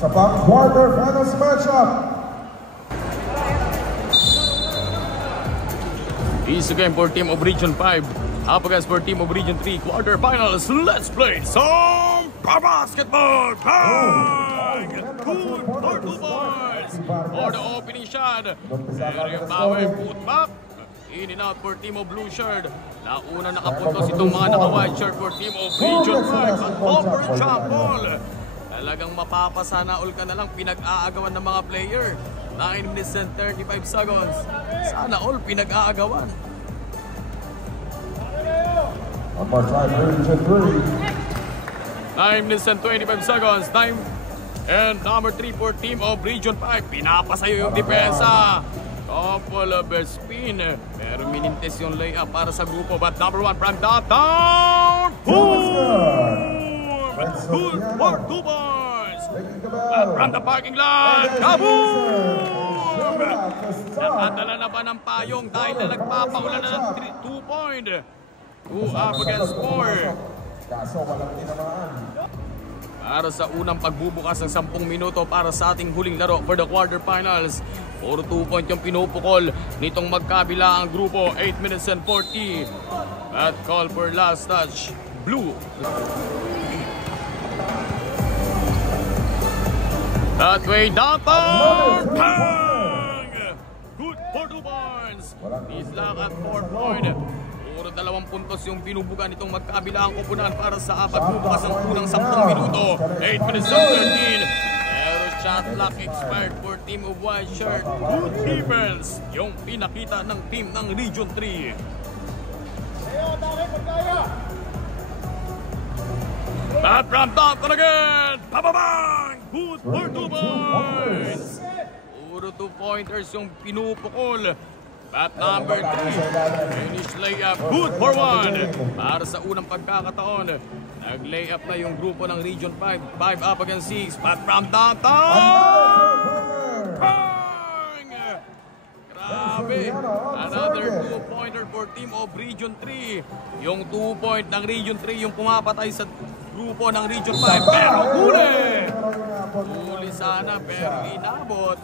sa quarterfinals matchup. Is again for team of Region 5 up against for team of Region 3 quarterfinals. Let's play some basketball. Bang! Good for two boys. For the opening shot. Sergio Bauer put back. In and out for team of blue shirt. Nauna nakapuntos itong mga naka-white shirt for team of Region 5. At over jump ball. Talagang mapapasana all ka na lang pinag-aagawan ng mga player. 9 minutes and 35 seconds. Sana all pinag-aagawan. Number 5, Region 3. 9 minutes and 25 seconds. Time. And number 3 for team of Region 5. Pinapasayo yung depensa. Couple of spin. Pero minintes yung layup para sa grupo. But number 1 from downtown. Boom! Good for two boys. At from the parking lot. Kaboom! Nakadala na ba ng payong dahil na nagpapaulan na ng 2 point? 2 up against 4. Para sa unang pagbubukas ng 10 minuto para sa ating huling laro for the quarterfinals. 4-2 point yung pinupukol nitong magkabila ang grupo. 8 minutes and 40. At call for last touch. Blue. That way downtown. Bang! Good for two points. Islak at 4 point. Puro 2 puntos yung binubuga nitong magkabilang kupunan para sa pagbubukas ng unang 10 minuto. 8 minutes and 13. Pero shot clock expired for team of white shirt. Good defense yung pinakita ng team ng Region 3. At from downtown again. Bababang! Good for 2 points. Puro 2-pointers yung pinupukol. At number 3, finish layup, good for 1. Para sa unang pagkakataon, nag-layup na yung grupo ng Region 5. 5 up against 6, but from downtown! Bang! Grabe! Another 2-pointer for team of Region 3. Yung 2-point ng Region 3 yung pumapatay sa grupo ng Region 5. Pero huli! Huli sana pero inabot.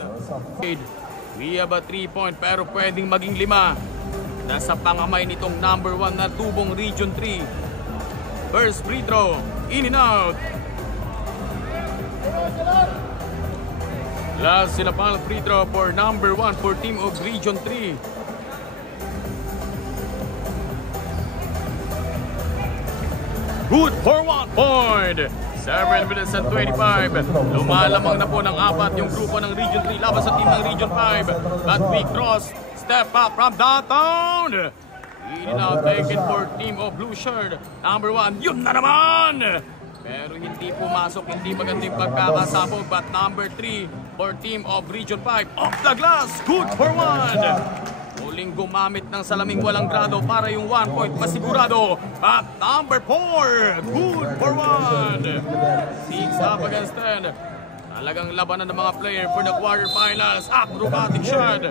We have a 3-point pero pwedeng maging 5. Nasa pangamay nitong number 1 na tubong Region 3. First free throw, in and out. Last sinapal free throw for number 1 for team of Region 3. Good for 1 point. 7 minutes and 25. Lumalamang na po ng 4 yung grupo ng Region 3 laban sa team ng Region 5. But big cross, step up from downtown. In and out, taken for team of blue shirt. Number 1, yun na naman! Pero hindi pumasok, hindi maganda yung pagkakasabog. But number 3 for team of Region 5. Off the glass, good for 1. Muling gumamit ng salaming walang grado para yung 1 point masigurado. At number 4, good for 1. 6 up against 10. Talagang labanan ng mga player for the quarterfinals. Acrobatic shot.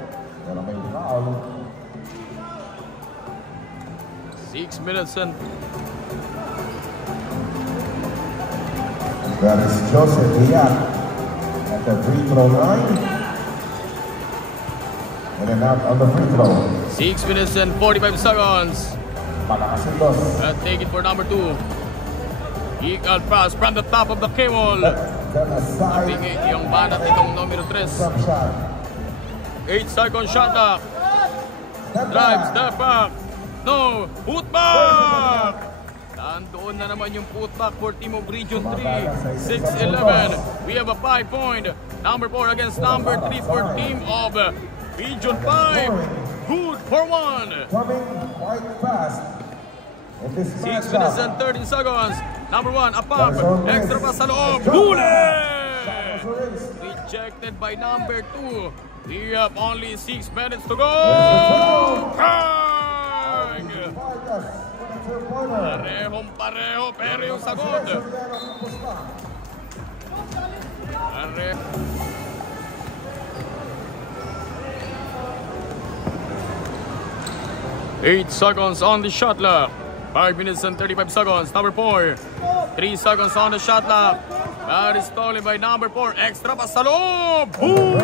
6 minutes and... That is Joseph Diak at the free throw line. And then out on the free throw. 6 minutes and 45 seconds. And take it for number 2. Kick out pass from the top of the K-wall. Napingit yung banat itong numero 3. 8-second shot clock. Drive, step back. No, put back. Nandoon na naman yung putback for team of Region 3. 6-11. We have a 5-point. Number 4 against number 3 for team of Region 5. Good for 1. Coming quite fast. 6 minutes and 30 seconds. Number 1, a pump. Extra pa sa loob. Huli! Rejected by number 2. We have only 6 minutes to go. Bang! Parehong-pareho pero yung sagot. Eight seconds on the shot clock. 5 minutes and 35 seconds. Number 4. 3 seconds on the shot clock. That is stolen by number 4. Extra pass sa loob. Boom!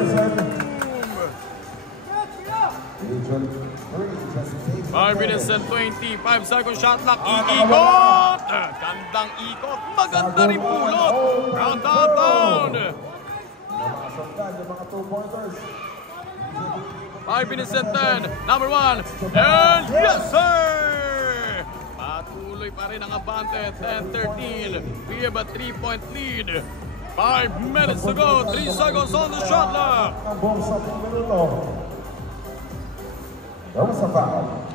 Region 3, just 5 minutes and 25 seconds shot clock. Iikot! Gandang ikot. Maganda rin pulot. Round down. Nakasondan yung mga 2-pointers. 5 minutes and 10. Number 1. And yes, sir! Patuloy pa rin ang abante. 10-13. We have a 3-point lead. 5 minutes to go. 3 seconds on the shot clock. Ang buong 10 minuto. There was a foul.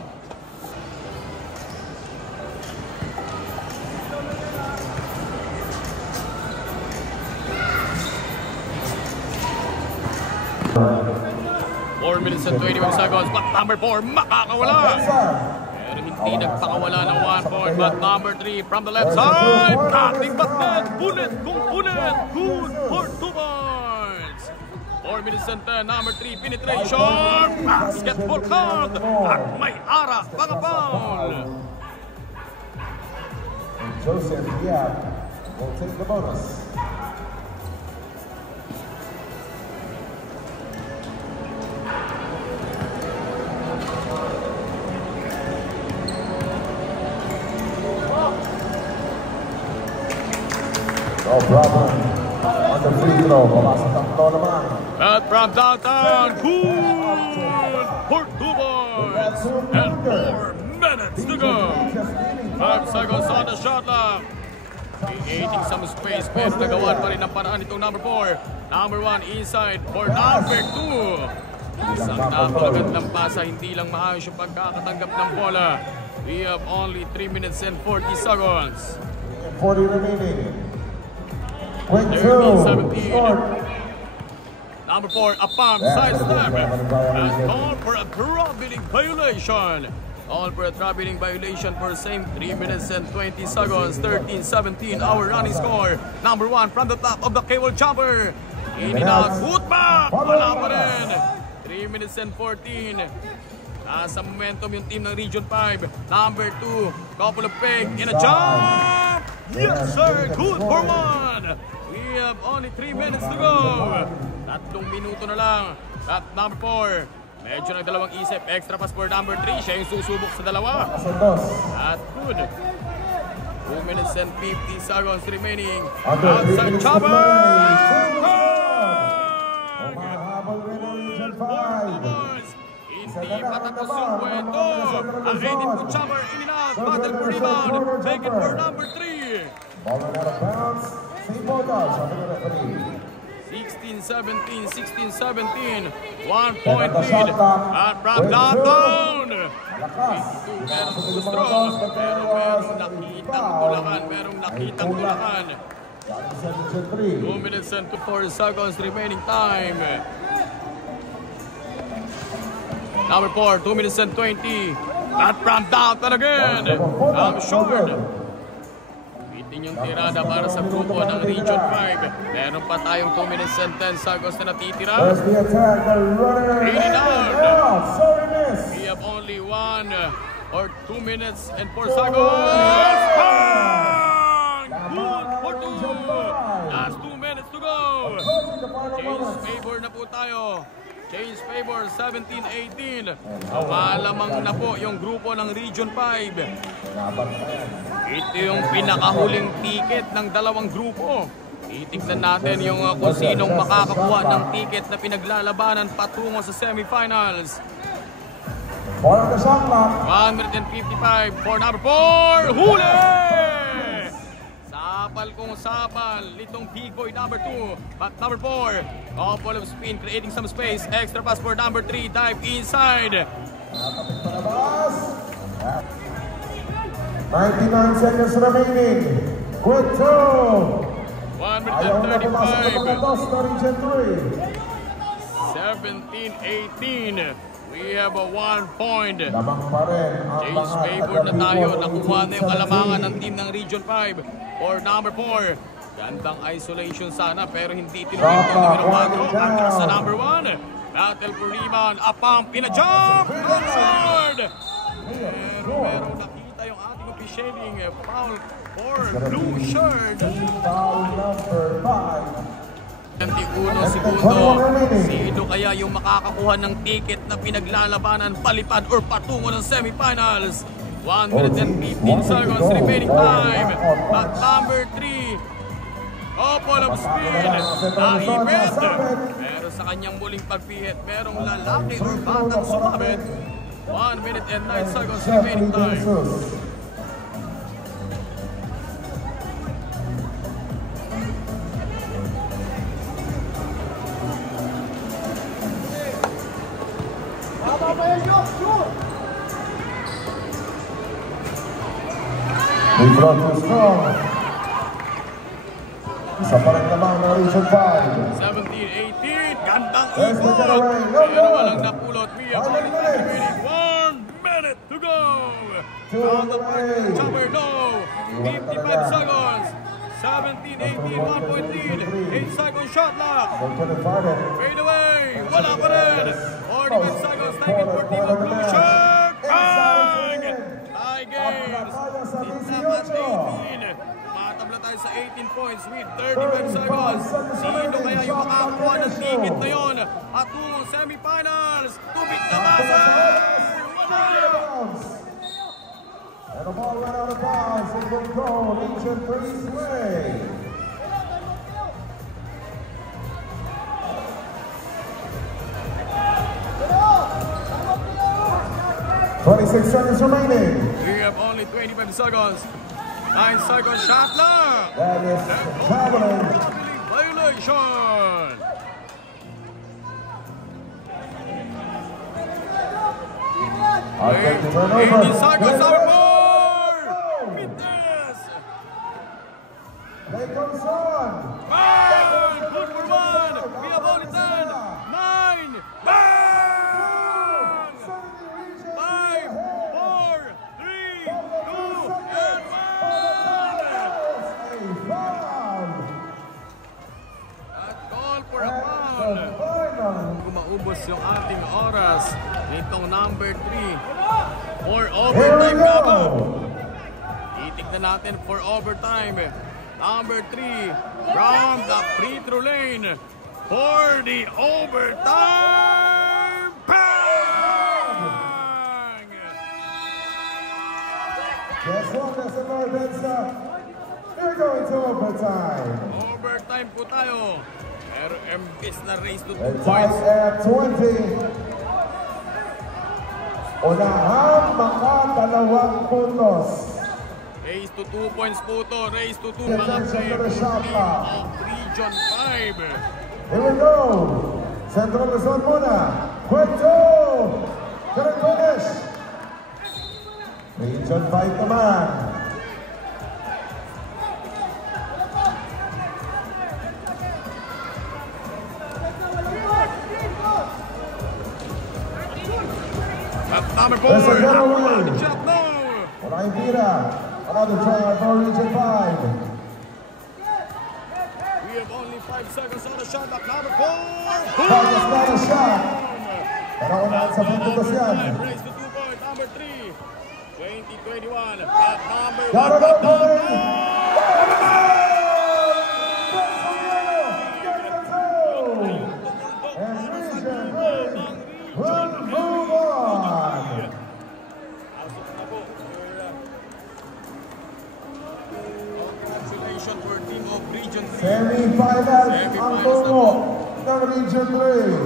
Four minutes and 21 seconds, but number 4 makakawala. Pero hindi nagpakawala ng 1 point, but number 3 from the left side. Ating basket, punit kung punit. Good for 2 points. 4 minutes and 10, number 3 penetration. Basketball count. At may ara, mga foul. Joseph Diab will take the bonus. No problem. On the free throw, papasok ang flow naman. At from downtown, good for 2 points. And 4 minutes to go. 5 seconds on the shot clock. Creating some space, pero nagawan pa rin ang paraan itong number 4. Number 1 inside for number 2. Isang napakagandang pasa, hindi lang maayos yung pagkakatanggap ng bola. We have only 3 minutes and 40 seconds. 40 remaining. Quick 13-17. short. Number 4, a pump side step. And call for a traveling violation. All for a traveling violation for same 3 minutes and 20 seconds. 13-17 our running score. Number 1 from the top of the cable jumper. In and out, good back. Wala pa rin. 3 minutes and 14. Nasa momentum yung team ng Region 5. Number 2, couple of fake in a jump. Yes sir, good for 1. We have only 3 minutes to go. 3 minuto na lang. At number 4, medyo nagdalawang isip. Extra pass for number 3. Siya yung susubok sa dalawa. At good. 2 minutes and 50 seconds remaining. Outside chopper! Hindi patapos yung kwento. Ang 18-foot chopper in and out. Battle for rebound. Taken for number 3. Ball out of bounds. St. Botas, sabi ng referee. 16-17, 16-17. 1 point lead. At from downtown. Merong gustro. Pero merong nakitang tulakan. Merong nakitang tulakan. 2 minutes and 4 seconds remaining time. Number 4, 2 minutes and 20. At from downtown again. Short. Bitin yung tirada para sa grupo ng Region 5. Meron pa tayong 2 minutes and 10 seconds na natitira. There's the attack, the runner. In and out. Sorry, miss. We have only 1 or 2 minutes and 4 seconds. Bang! Good for 2. Last 2 minutes to go. Change favor na po tayo. Change favor, 17-18. Malamang na po yung grupo ng Region 5. Ito yung pinakahuling ticket ng dalawang grupo. Titignan natin yung kung sinong makakakuha ng ticket na pinaglalabanan patungo sa semifinals. 1 minute and 55 for number 4. Huli! Sapal kung sapal nitong big boy number 2. But number 4, couple of spin, creating some space. Extra pass for number 3, dive inside. 99 seconds remaining. Quick throw. 1 minute and 35. 17-18. We have a 1 point. Change favor na tayo. Nakuha na yung alamangan ng team ng Region 5. For number 4. Gandang isolation sana pero hindi tinuloy ito ng Minabago. At sa number 1. Battle for rebound. A pump in a jump. Short. Pero nakita yung ating official shading foul for blue shirt. Foul number 5. 21 segundo. Sino kaya yung makakakuha ng ticket na pinaglalabanan, palipad or patungo ng semifinals? 1 minute and 15 seconds remaining time. At number 3, couple of speed, naipit. Pero sa kanyang muling pagpihit, merong lalaki or batang sumabit. 1 minute and 9 seconds remaining time. We brought to strong. Isa pa rin naman ng Region 5. 17-18, gandang ikot. Pero walang napulot. We have only remaining 1 minute to go. Round of Chopper, no. 55 seconds. 17-18, 1 point lead. 8 second shot clock. Fade away. Wala pa rin. 45 seconds. Time in for Team of Blue Shirt. Bang! Tie games. Tintamat 18. Matabla tayo sa 18 points with 35 seconds. Sino kaya yung makakuha ng ticket na yun? At tunong semifinals. Tubig na basa. And the ball went out of bounds. It will go Region 3's way. "26 seconds remaining." We have only 25 seconds. 9 second shot lang. That is traveling. Violation. Wait, 18 seconds out more. Fitness. Play comes on. Bang! Good for 1. We have only 10. 9. Bang! 5, 4, 3, 2, and 1. At call for a foul. Kung maubos yung ating oras, nitong number 3 for overtime na ba? Titignan natin for overtime. Number 3 from the free throw lane for the overtime. Bang! Guess what? That's another Benza. We're going to overtime. Overtime po tayo. Pero imbis na race to 2 And points. tied at 20. Unahan makadalawang puntos. Race to 2 points po to. Race to 2 mga Attention to the team shot clock. of Region 5. Here we go. Central Luzon muna. Puerto. Can it finish? Region 5 naman. At number 4, There's a getaway. the shot now. Walang tira. Another try for Region 5. We have only 5 seconds on the shot. At number 4. Focus na ang shot. Pero unahan sa pintos yan. Race to 2 points. Number 3. 2021. At number 1. Got it up, boy. Congratulations for Team of Region 3. Semi-finals ang tungo ng Region 3.